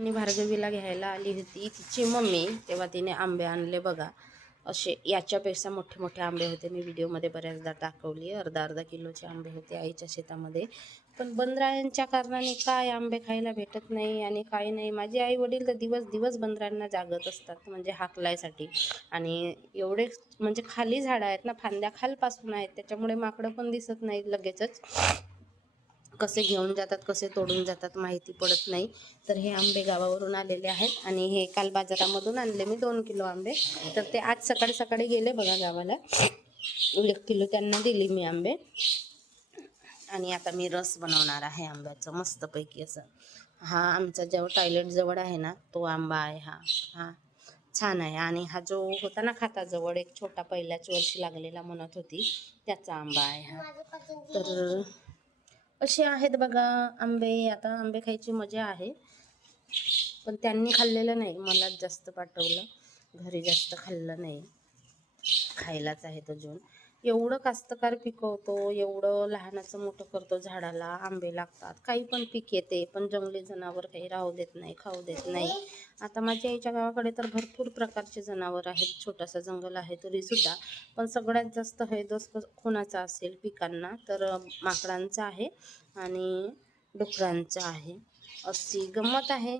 आणि भार्गवीला घ्यायला आली होती तिची मम्मी, तेव्हा तिने आंबे आणले बघा. असे याच्यापेक्षा मोठे मोठे आंबे होते. मी व्हिडिओमध्ये बऱ्याचदा दाखवली. अर्धा अर्धा किलोचे आंबे होते आईच्या शेतामध्ये. पण बंदरांच्या कारणाने काय आंबे खायला भेटत नाही आणि काही नाही. माझे आई वडील तर दिवस दिवस बंदरांना जागत असतात, म्हणजे हाकलायसाठी. आणि एवढे म्हणजे खाली झाडं आहेत ना, फांद्या खालपासून आहेत, त्याच्यामुळे माकडं पण दिसत नाहीत लगेचच. कसे घेऊन जातात, कसे तोडून जातात माहिती पडत नाही. तर हे आंबे गावावरून आलेले आहेत आणि हे काल बाजारामधून आणले मी 2 किलो आंबे. तर ते आज सकाळी सकाळी गेले बघा गावाला. 1 किलो त्यांना दिली मी आंबे. आणि आता मी रस बनवणार आहे आंब्याचं मस्तपैकी असं. हा आमचा जो टॉयलेट जवळ आहे ना, तो आंबा आहे हा. हा छान आहे. आणि हा जो होता ना खाताजवळ एक छोटा, पहिल्याच वर्षी लागलेला म्हणत होती, त्याचा आंबा आहे हा. तर असे आहेत बघा आंबे. आता आंबे खायची मजा आहे, पण त्यांनी खाल्लेलं नाही, मलाच जास्त पाठवलं. घरी जास्त खाल्लं नाही, खायलाच आहेत अजून. एवढं कास्तकार पिकवतो, एवढं लहानाचं मोठं करतो, झाडाला आंबे लागतात, काही पण पीक येते, पण जंगली जनावर काही राहू देत नाही, खाऊ देत नाही. आता माझ्या आईच्या गावाकडे तर भरपूर प्रकारचे जनावर आहेत, छोटासा जंगल आहे तरी सुद्धा. पण सगळ्यात जास्त हैदोस कोणाचा असेल पिकांना, तर माकडांचा आहे आणि डुकरांचा आहे. अशी गंमत आहे.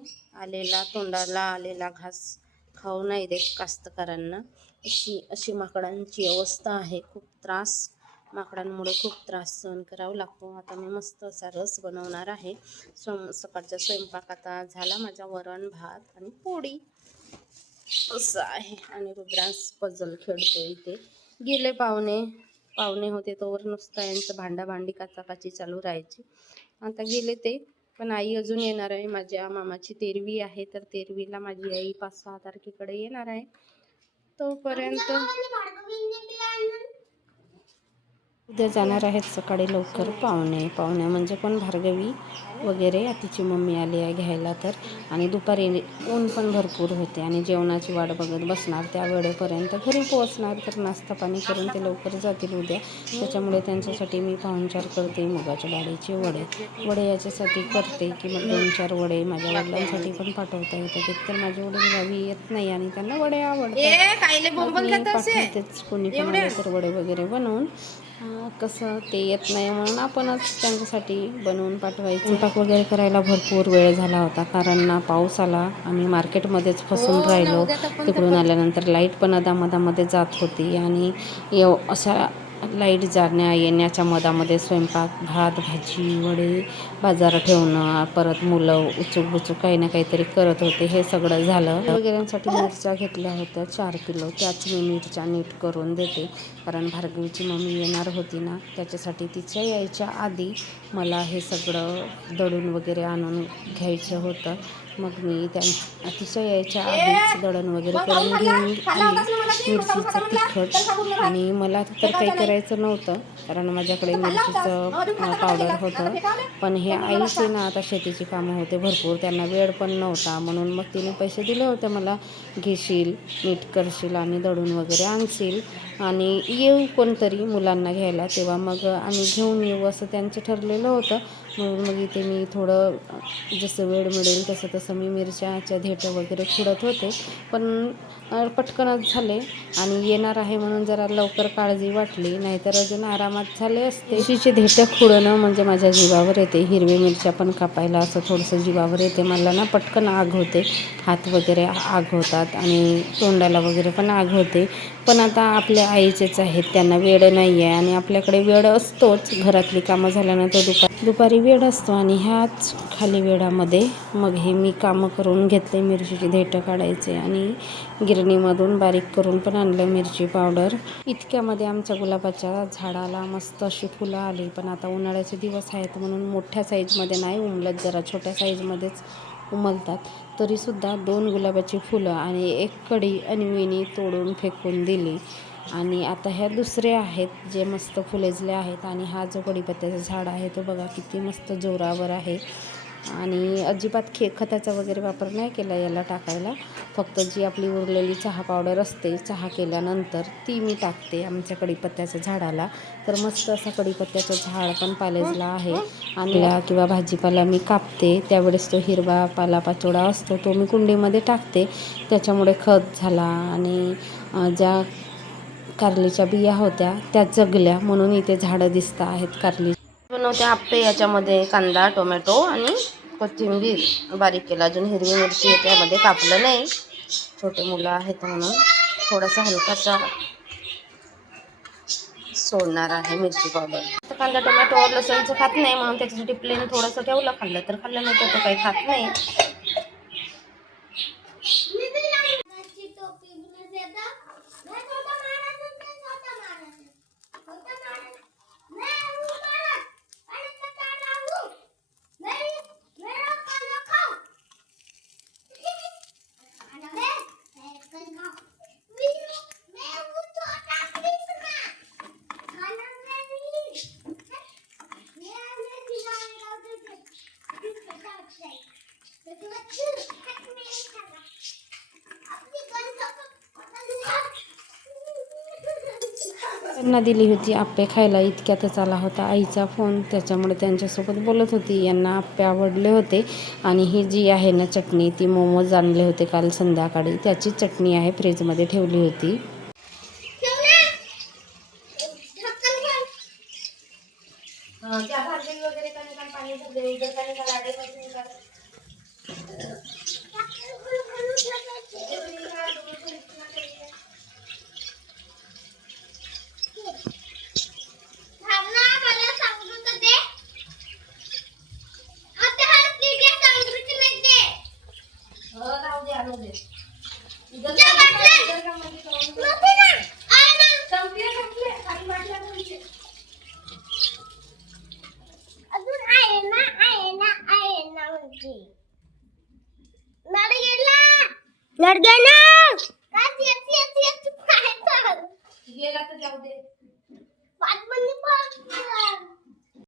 तोंडाला आलेला घास खाऊ नाही देत कास्तकारांना. अशी माकडांची अवस्था आहे. खूप त्रास, माकडांमुळे खूप त्रास सहन करावा लागतो. आता मी मस्त असा रस बनवणार आहे. सकाळचा स्वयंपाक आता झाला माझा. वरण भात आणि पोळी असं आहे. आणि रुद्रांस पजल खेळतो इथे. गेले पाहुणे होते तोवर नुसतं यांचं भांडाभांडी काचाकाची चालू राहायची. आता गेले ते. पण आई अजून येणार आहे. माझ्या मामाची 13वी आहे, तर 13वीला माझी आई 5-6 तारखेकडे येणार आहे. तोपर्यंत उद्या जाणार आहेत सकाळी लवकर पाहुणे म्हणजे पण भार्गवी वगैरे तिची मम्मी आली आहे घ्यायला. तर आणि दुपारी ऊन पण भरपूर होते आणि जेवणाची वाट बघत बसणार. त्या वेळेपर्यंत घरी पोहोचणार, तर नाश्ता पाणी करून ते लवकर जातील उद्या. त्याच्यामुळे त्यांच्यासाठी मी पाहुणचार करते. मुगाच्या डाळीचे वडे याच्यासाठी करते की मग 2-4 वडे माझ्या वडिलांसाठी पण पाठवता येतात. एकतर माझे वडील गावी येत नाही आणि त्यांना वडे आवडतात. पाठवतेच कोणी पण आले तर वडे वगैरे बनवून. कसं ते येत नाही म्हणून आपणच त्यांच्यासाठी बनवून पाठवायचं. स्वयंपाक वगैरे करायला भरपूर वेळ झाला होता, कारण ना पाऊस आला. आम्ही मार्केटमध्येच फसून राहिलो. तिकडून आल्यानंतर लाईट पण अदामदामध्ये जात होती आणि अशा लाईट जाण्या येण्याच्या मधामध्ये स्वयंपाक, भात, भाजी, वडे, बाजार ठेवणं, परत मुलं उचूक काही ना काहीतरी करत होते. हे सगळं झालं. वगैरेंसाठी मिरच्या घेतल्या होत्या 4 किलो. त्याच मी मिरच्या नीट करून देते, कारण भार्गवीची मम्मी येणार होती ना, त्याच्यासाठी तिच्या यायच्या आधी मला हे सगळं दळून वगैरे आणून घ्यायचं होतं. मग मी तिच्या यायच्या आधीच दळण वगैरे करून घेऊन आली. मिरचीचं तिखट, आणि मला तर काही करायचं नव्हतं कारण माझ्याकडे मिरचीचं पावडर होतं. पण हे आईचे ना आता शेतीची कामं होते भरपूर, त्यांना वेळ पण नव्हता. म्हणून मग तिने पैसे दिले होते मला, घेशील, नीट करशील आणि दळून वगैरे आणशील आणि येऊ कोणतरी मुलांना घ्यायला, तेव्हा मग आम्ही घेऊन येऊ असं त्यांचं ठरलेलं होतं. म्हणून मग इथे मी थोडं जसं वेळ मिळेल तसं मी मिरच्याच्या देठं वगैरे खुडत होते. पण पटकनच झाले आणि येणार आहे म्हणून जरा लवकर काळजी वाटली, नाहीतर अजून आरामात झाले असते. मिरचीचे देठं खुडणं म्हणजे माझ्या जीवावर येते. हिरवी मिरच्या पण कापायला असं थोडंसं जीवावर येते मला ना. पटकन आग होते, हात वगैरे आग होतात आणि तोंडाला वगैरे पण आग होते. पण आता आपल्या आईचेच आहेत, त्यांना वेळ नाही आहे आणि आपल्याकडे वेळ असतोच. घरातली कामं झाल्यानंतर दुपारी वेळ असतो आणि ह्याच खाली वेळामध्ये मग हे मी कामं करून घेतले. मिरचीची देठं काढायचे आणि गिरणीमधून बारीक करून पण आणलं मिरची पावडर. इतक्यामध्ये आमच्या गुलाबाच्या झाडाला मस्त अशी फुलं आली. पण आता उन्हाळ्याचे दिवस आहेत म्हणून मोठ्या साईजमध्ये नाही उमलत, जरा छोट्या साईजमध्येच उमलतात. तरीसुद्धा 2 गुलाबाची फुलं आणि 1 कडी अन्वीनी तोडून फेकून दिली. आणि आता ह्या दुसऱ्या आहेत जे मस्त फुलेजले आहेत. आणि हा जो कडीपत्त्याचा झाड आहे तो बघा किती मस्त जोरावर आहे. आणि अजिबात खताचा वगैरे वापर नाही केला याला टाकायला. फक्त जी आपली उरलेली चहा पावडर असते चहा केल्यानंतर ती मी टाकते आमच्या कढीपत्त्याच्या झाडाला. तर मस्त असा कढीपत्त्याचं झाड पण पालेजला आहे. आणि किंवा भाजीपाला मी कापते त्यावेळेस तो हिरवा पालापाचोळा असतो तो मी कुंडीमध्ये टाकते. त्याच्यामुळे खत झाला आणि ज्या कारलीच्या बिया होत्या त्या जगल्या म्हणून इथे झाडं दिसत आहेत कारली. बनवते आप्पे. याच्यामध्ये कांदा, टोमॅटो आणि कोथिंबीर बारीक केला. अजून हिरवी मिरची त्यामध्ये कापलं नाही, छोटे मुलं आहेत म्हणून थोडासा हलकासा सोडणार आहे मिरची पावडर. कांदा टोमॅटो लसणचं खात नाही म्हणून त्याच्यासाठी प्लेन थोडंसं ठेवलं. खाल्लं तर खाल्लं, नाही तर काही खात नाही. त्यांना दिली होती आप्पे खायला. इतक्यातच आला होता आईचा फोन, त्याच्यामुळे त्यांच्यासोबत बोलत होती. यांना आप्पे आवडले होते. आणि ही जी आहे ना चटणी, ती मोमोज आणले होते काल संध्याकाळी, त्याची चटणी आहे, फ्रीजमध्ये ठेवली होती. गेला तर जाऊ दे.